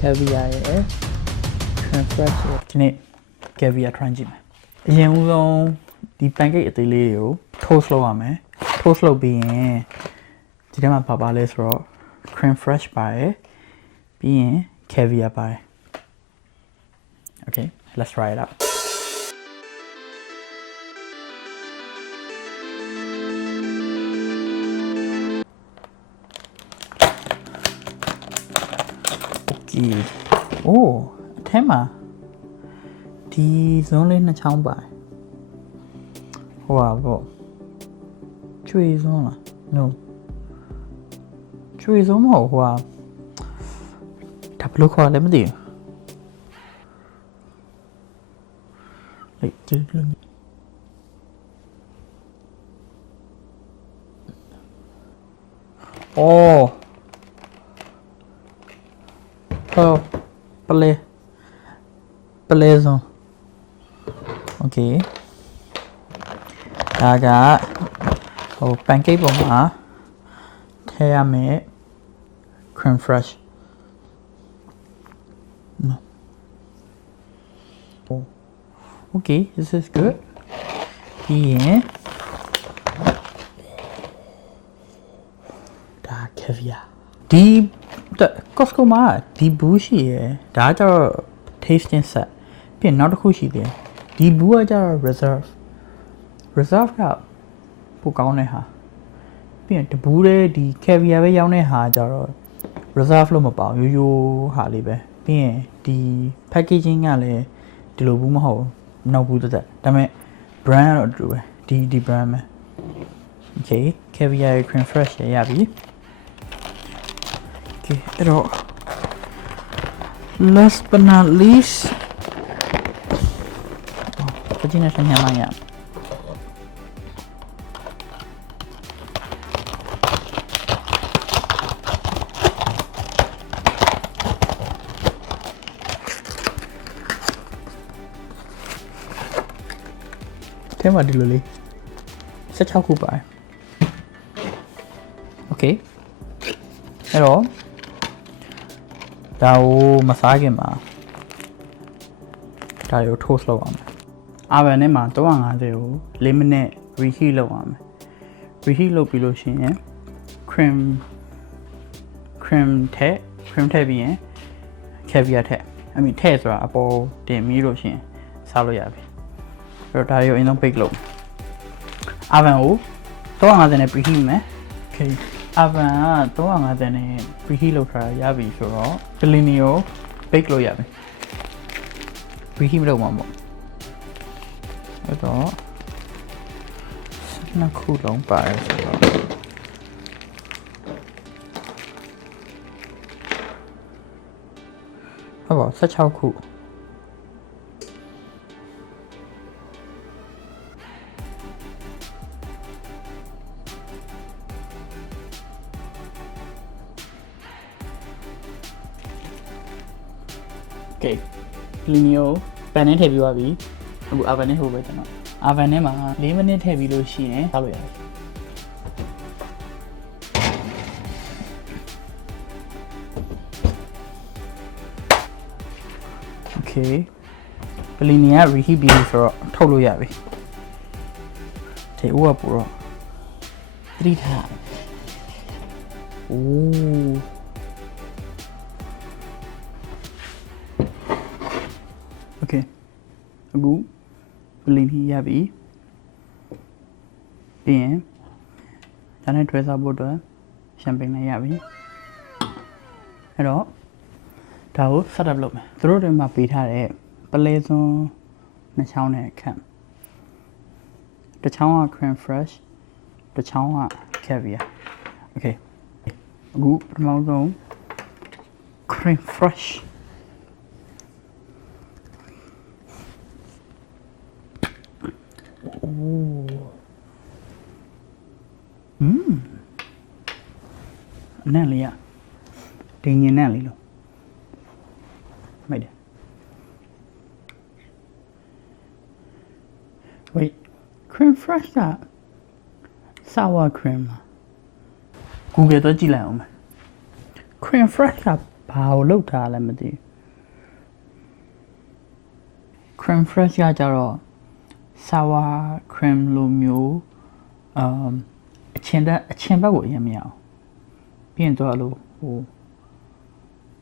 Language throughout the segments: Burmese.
caviar ရဲ့ cream fresh ရဲ့ဒီနေ့ caviar try ကြည့်မယ်အရင်ဦးဆုံးဒီ pancake အသေးလေးတွေကို toast လုပ်ရမယ် toast လုပ်ပြီးရင်ဒီထဲမှာပါလဲဆိုတော့ cream fresh ပါတယ်ပြီးရင် caviar ပါတယ် okay let's try it outโอ้အထဲမှာဒီဇွန်းလေးနှစ်ချောင်းပါတယ်ဟိုပါပေါ့ကျွေဇွန်းလား no ကျွေဇွန်းမဟုတ်ဟိုပါဒါဘယ်လိုခေါ်လဲမသိဘူးလိုက်ကြည့်လို့အော်ပလဲဇွန်โอเคဒါကဟို pancake ပေါ်မှာထည့်ရမယ် cream fresh no oh okay this is good ပြီးရင်ဒါ caviar ဒီ Costco မှာဒီဘူးရှိရယ်ဒါကျတော့ tasting set ပြီးနောက်တစ်ခုရှိတယ်ဒီဘူးကကျတော့ reserve ကပိုကောင်းတဲ့ဟာပြီးရင်တဘူးတဲ့ဒီ caviar ပဲရောင်းတဲ့ဟာကျတော့ reserve လို့မပေါ့ရိုးရိုးဟာလေးပဲပြီးရင်ဒီ packaging ကလည်းဒီလိုဘူးမဟုတ်နောက်ဘူးတက်ဒါပေမဲ့ brand ကတော့အတူပဲဒီ brand ပဲ okay caviar cream fresh ရပြီ okay အဲ့တော့ last but not least ပကြီးနဲ့ညှမ်းလိုက်ရထဲမှာဒီလိုလေး16ခုပါတယ် okay အဲ့တော့ဒါကိုမစားခင်မှာဒါကို toast လုပ်အောင်အာဗန်ထဲမှာ350ကို4မိနစ် reheat လုပ်အောင် reheat လုပ်ပြီးလို့ရှိရင် cream ထည့်ပြီးရင် caviar ထည့်အမေထည့်ဆိုတာအပေါ်တင်ပြီးလို့ရှိရင်စားလို့ရပြီအဲ့တော့ဒါကိုအရင်ဆုံး bake လုပ်အာဗန်ကို350နဲ့ preheat မယ် okay အာဗန်က350နဲ့ preheat လုပ်ထားရပြီဆိုတော့ကလီနီကို bake လုပ်ရပြီ preheat လုပ်မှာပေါ့အဲ့တော့နှစ်ခုလုံးပါတယ်ဆိုတော့ဟုတ်ပါ16ခုokay လီနီယိုပန်နဲ့ထည့်ပြီးသွားပြီအခုအာဗန်နဲ့ဟိုပဲကျွန်တော်အာဗန်ထဲမှာ4မိနစ်ထည့်ပြီးလို့ရှိရင်စားလို့ရတယ် okay ပလီနီက reheat ပြီးဆိုတော့ထုတ်လို့ရပြီထည့်ဦးကပို့တော့3ထားโอ้ okay အခုပလီနီရပြီပြီးရင်ဒါနဲ့တွဲစားဖို့အတွက်ရှမ်ပိန်လည်းရပြီအဲ့တော့ဒါကို set up လုပ်မယ်သူတို့တွေမှာပေးထားတဲ့ပလဲစွန်းနှစ်ချောင်းနဲ့ခန့်တစ်ချောင်းက cream fresh တစ်ချောင်းက caviar okay အခုပထမဆုံး cream fresh nè lìa thì nhìn nè lìa luôn mày đi wait cream fresh à sour cream Google 都知啦，cream fresh 啊ဘာကိုလောက်ထားလဲမသိဘူး cream fresh ကကြတော့ sour cream လိုမျိုးအချင်ဘက်ကိုအရင်မရအောင်ပြီးရင်တော့လို့ဟို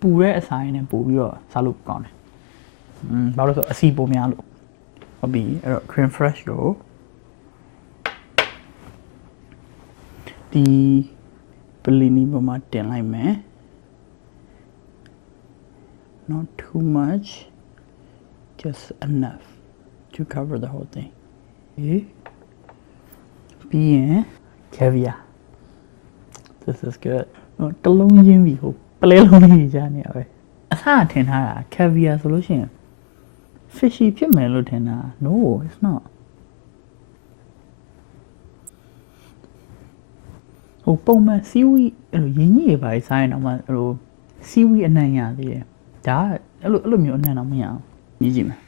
ပူတဲ့အစာရင်းနဲ့ပို့ပြီးတော့စားလို့ကောင်းတယ်ဘာလို့ဆိုအစီပိုများလို့ဟုတ်ပြီအဲ့တော့ cream fresh ကိုဒီပလီနီပေါ်မှာတင်လိုက်မယ် not too much just enough to cover the whole thing ပြီးရင် caviar this is good တလုံးချင်းပြီဟိုပလဲလုံးလေးကြာနေရပဲအစထင်ထားတာ caviar ဆိုလို့ရှိရင် fishy ဖြစ်မယ်လို့ထင်တာ no it's not ဟိုပုံမှန် seaweed အဲ့လိုရင်းကြီးတွေပါစားရင်တော့မှဟို seaweed အနံ့ရသေးတယ်ဒါအဲ့လိုမျိုးအနံ့တော့မရအောင်မြည်ကြည့်မယ်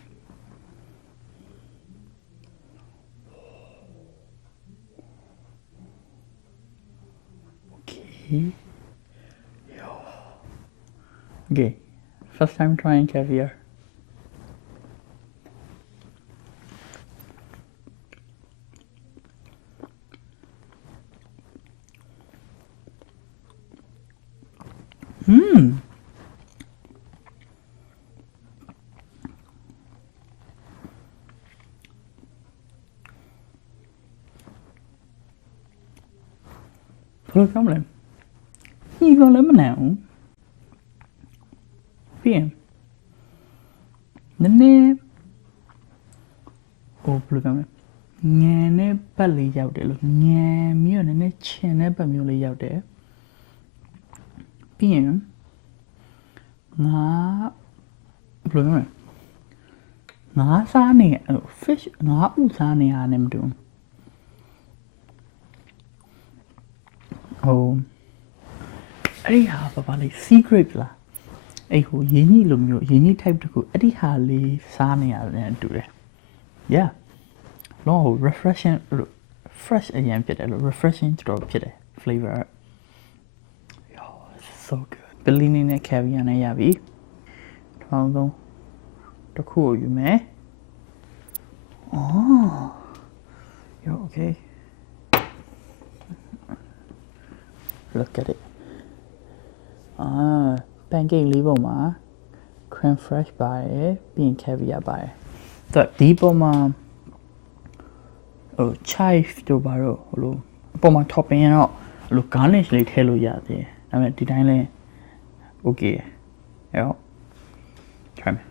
Okay, first time trying caviar. Look, come on. You got lemon now. ပြီးရင်နည်းနည်းဟိုဘယ်လိုပြောမလဲငန်တဲ့ဘက်လေးရောက်တယ်လို့ငန်ပြီးတော့နည်းနည်းချင်တဲ့ဘက်မျိုးလေးရောက်တယ်ပြီးရင်ငါဘယ်လိုပြောမလဲငါစားနေfish ငါဥစားနေရတယ်မတူဟိုအဲ့ဒီဟာဘာလဲ secret လားအဲ့ဟိုရင်းကြီးလိုမျိုးရင်းကြီး type တခုအဲ့ဒီဟာလေးစားနေရတယ်တူတယ် yeah လော refreshing fresh အရင်ဖြစ်တယ်လို့ refreshing တော်ဖြစ်တယ် flavor yo it's so good bellini နဲ့ caviar နဲ့ရပြီထောင်းဆုံးတစ်ခုကိုယူမယ်yo okay look at it pancake လေးပုံမှာ cream fresh ပါတယ်ပြီးရင် caviar ပါတယ်တော့ဒီပုံမှာဟို chive တို့ဘာလို့ဟိုလိုအပေါ်မှာ topping ရတော့ဟိုလို garnish လေးထည့်လို့ရသေးတယ်ဒါပေမဲ့ဒီတိုင်းလဲ okay အဲ့တော့ try me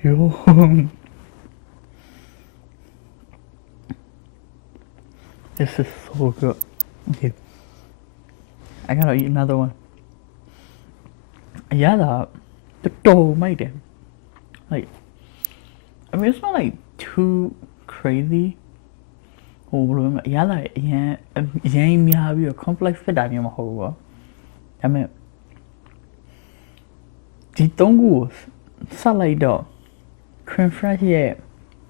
Yo. This is so good. Okay. I gotta eat another one. Yeah, the dough made it. Like, I mean, it's not like too crazy. Oh, yeah, like, yeah, me have you a complex fit that you know. I mean, the dongu salad dog. cream fresh ရဲ့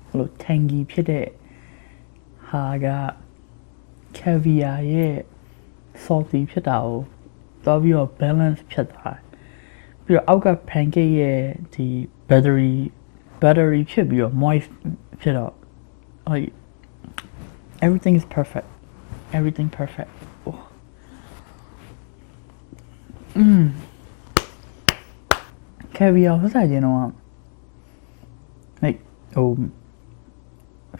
ဟို tangy ဖြစ်တဲ့ဟာက caviar ရဲ့ salty ဖြစ်တာကိုတော့ပြီးတော့ balance ဖြစ်သွားတယ်ပြီးတော့အောက်က pancake ရဲ့ဒီ buttery ဖြစ်ပြီးတော့ moist ဖြစ်တော့ like everything is perfect oh. caviar ဟိုစားခြင်းတော့ like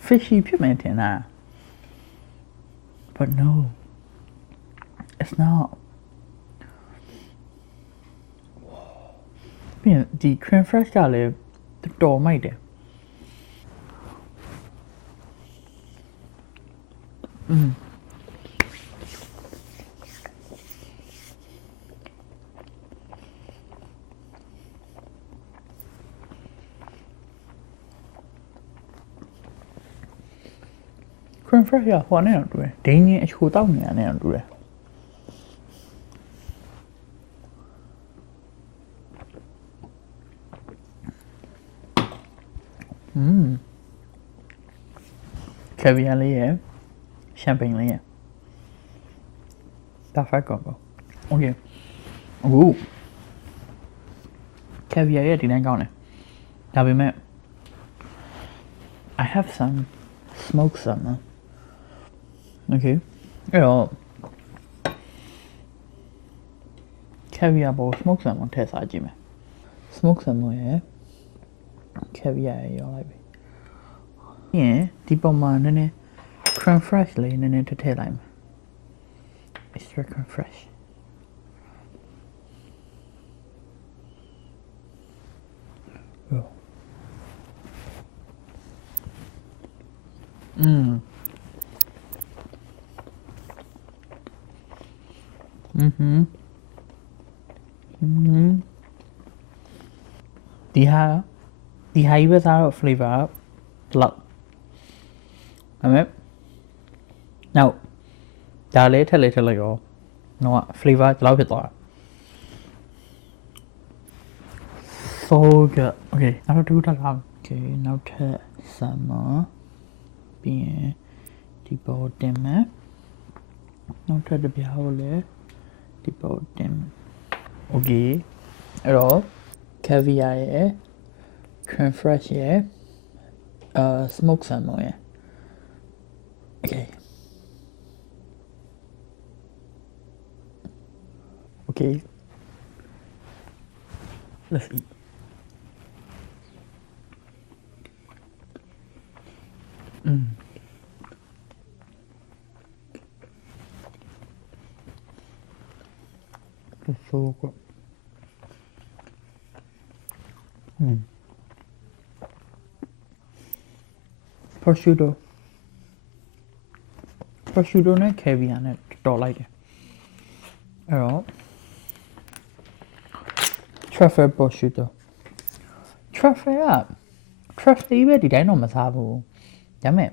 fishy ဖြစ်မယ်ထင်တာ but no it's not ပြီးရင်ဒီ cream fresh ကလည်းတော်မိုက်တယ်cream fresh ကဟိုနဲ့တော့တူတယ်ဒိန်းချင်းအချိုတောက်နေတာနဲ့တော့တူတယ် caviar လေးရယ် champagne လေးရယ် perfect combo okay အခု caviar ရဲ့ဒီတိုင်းကောင်းတယ်ဒါပေမဲ့ I have some smoked salmon okay အဲ့တော့ caviar ပေါ် smoked salmon ထည့်စားကြည့်မယ် smoked salmon ရယ် caviar ရယ်ရောလိုက်ပြီပြီးရင်ဒီပေါ်မှာနည်းနည်း crème fraîche လေးနည်းနည်းထည့်လိုက်မယ် extra crème fraîcheဒီဟာကြီးပဲစားတော့ flavor လောက်ဒါပေမဲ့နောက်ဒါလေးထက်လိုက်ရောတော့ flavor ဒီလောက်ဖြစ်သွားတာ so good okay နောက်တစ်ခုထပ်လာ okay နောက်ထပ် salmon ပြီးရင်ဒီပေါ်တင်မယ်နောက်ထပ်တစ်ပြားကိုလည်းဒီပေါ်တင်မယ် okay အဲ့တော့ caviar ရယ် crème fraîche ရယ်smoked salmon ရယ် okay okay let's eat it's so good prosciutto နဲ့ caviar နဲ့တော်လိုက်တယ်အဲ့တော့ truffle prosciutto truffle က truffle ပဲဒီတိုင်းတော့မစားဘူးဒါပေမဲ့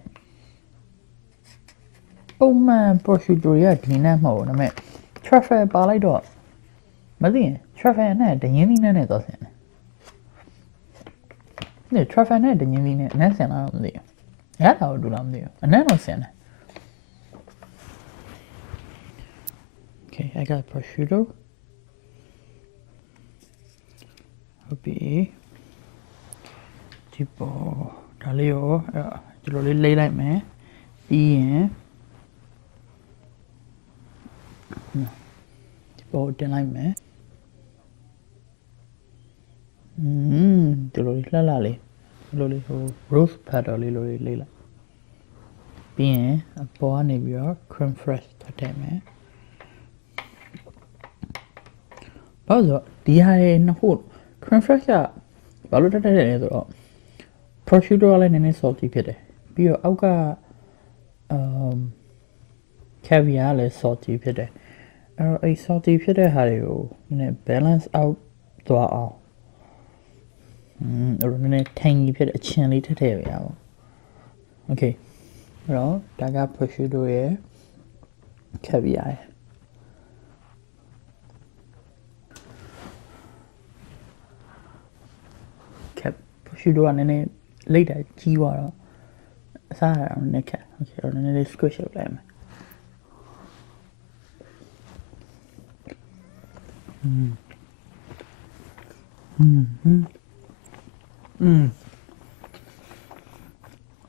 ပုံမှန် prosciutto တွေကဒီနဲ့မဟုတ်ဘူးဒါပေမဲ့ truffle ပါလိုက်တော့မသိရင် truffle နဲ့ဒညင်းသီးနဲ့တော့ဆင်တယ်ဒီ truffle နဲ့ဒညင်းသီးနဲ့အနက်ဆင်လာတော့မသိဘူးရတာတော့ဒူလာမသိဘူးအနက်တော့ဆင်တယ် okay I got prosciutto ဟုတ်ပြီဒီပေါ်ဒါလေးရောဒီလိုလေးလေးလိုက်မယ်ပြီးရင်ဒီပေါ်တင်လိုက်မယ်ဒီလိုလှလှလေးဒီလိုလေးဟို rose petal လေးလိုလေးလေးလိုက်ပြီးရင်အပေါ်ကနေပြီးတော့ crème fraîche ထည့်မယ်ဘာလို့ဒီဟာရဲ့နှစ်ခု crème fraîche ကဘာလို့ထည့်လဲဆိုတော့ prosciutto ကလည်းနည်းနည်း salty ဖြစ်တယ်ပြီးတော့အောက်ကcaviar လည်း salty ဖြစ်တယ်အဲ့တော့အဲ့ salty ဖြစ်တဲ့ဟာတွေကိုနည်းနည်း balance out သွားအောင်အဲ့တော့နည်းနည်း tangy ဖြစ်တဲ့အချင်လေးထည့်ရအောင် okay အဲ့တော့ဒါက prosciutto ရယ် caviar ရယ်prosciutto ကနည်းနည်းလိတ်တာကြီးသွားတော့အစားရအောင်နည်းခက် okay အဲ့တော့နည်းနည်းလေး squish လုပ်လိုက်မယ်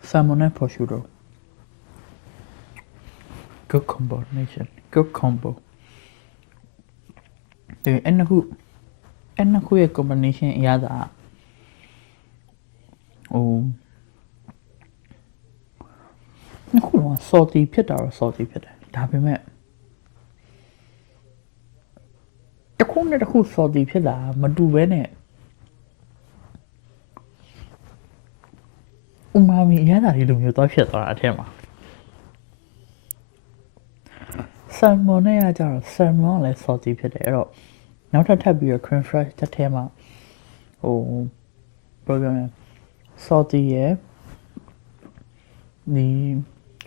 salmon and prosciutto good combination good combo ဒီအဲ့နှစ်ခုရဲ့ combination အရသာနှစ်ခုလုံး salty ဖြစ်တာတော့ salty ဖြစ်တယ်ဒါပေမဲ့တစ်ခုနဲ့တစ်ခု salty ဖြစ်တာမတူဘဲနဲ့umami အရသာလေးလိုမျိုးသွားဖြစ်သွားတာအထက်မှာ salmon နဲ့ကကြတော့ salmon ကလည်း salty ဖြစ်တယ်အဲ့တော့နောက်ထပ်ပြီးတော့ crème fraîche တစ်ထဲမှာprogram salty ရဲ့ဒီ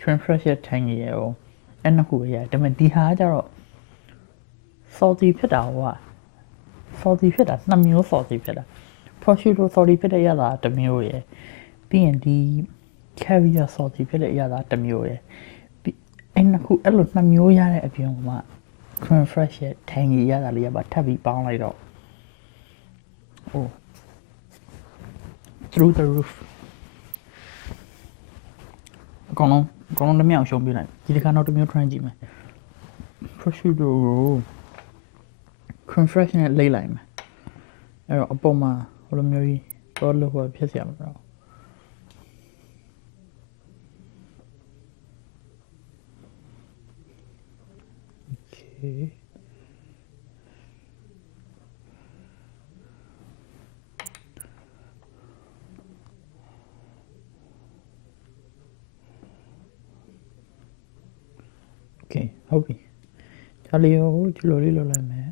crème fraîche ရဲ့ tangy ရဲ့အဲ့နှစ်ခုပဲရတယ်ဒါပေမဲ့ဒီဟာကကြတော့ salty ဖြစ်တာဟိုက salty ဖြစ်တာနှစ်မျိုး salty ဖြစ်တာ prosciutto salty ဖြစ်တဲ့ရတာတစ်မျိုးရယ်ပြီးရင်ဒီ caviar salty ဖြစ်တဲ့အရာသားတစ်မျိုးရယ်အဲ့နှစ်ခုအဲ့လိုနှစ်မျိုးရတဲ့အပြင်မှာ creme fresh ရဲ့ tangy ရတာလေးကပါထပ်ပြီးပေါင်းလိုက်တော့ oh through the roof အကောင်လုံးတစ်မြောက်ရှုံးပြလိုက်ဒီတစ်ခါတော့တစ်မျိုး try ကြည့်မယ် prosciutto ကို creme fresh နဲ့လိမ့်လိုက်မယ်အဲ့တော့အပေါ်မှာဟိုလိုမျိုးကြီးတော့လို့ဟိုဖြစ်เสียမှာတော့ okay okay ဟုတ်ပြီဒါလေးကိုဒီလိုလေးလုပ်လိုက်မယ်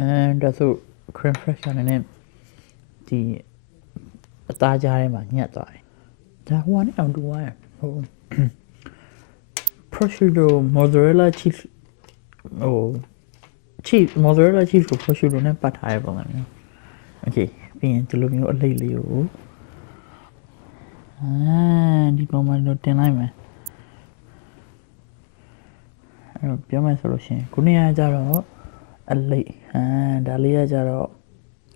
and ဒါဆို creme fresh နဲ့ဒီအသားကြားထဲမှာညှက်သွားတယ်ဒါဟိုကနေအောင်တူသွားရဟို prosciutto mozzarella cheese ဟို cheese mozzarella cheese ကို prosciutto နဲ့ပတ်ထားရပုံစံမျိုး okay ပြီးရင်ဒီလိုမျိုးအလိပ်လေးကိုဒီပုံမှန်တော့တင်လိုက်မယ်အဲ့ပြောမယ်ဆိုလို့ရှိရင်ခုနေ့ကကြတော့အလိပ်ဒါလေးကကြတော့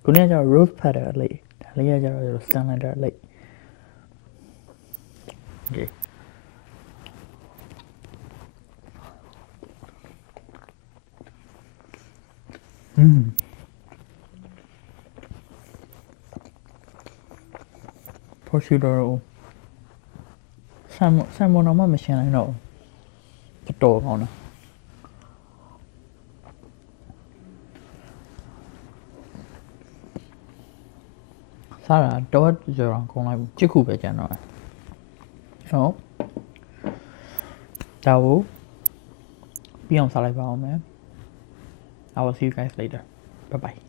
ခုနေ့ကကြတော့ rose petal အလိပ်ဒါလေးကကြတော့ salad အလိပ် okay prosciutto ဆမ်မွန်တော့မရှင်းနိုင်တော့တော်ကောင်းတယ်စားတာတော့ကြော်အောင်ကုန်လိုက်ဘူးချစ်ခုပဲကျန်တော့ဟုတ်ဒါကိုပြီးအောင်စားလိုက်ပါအောင်မယ်I will see you guys later bye bye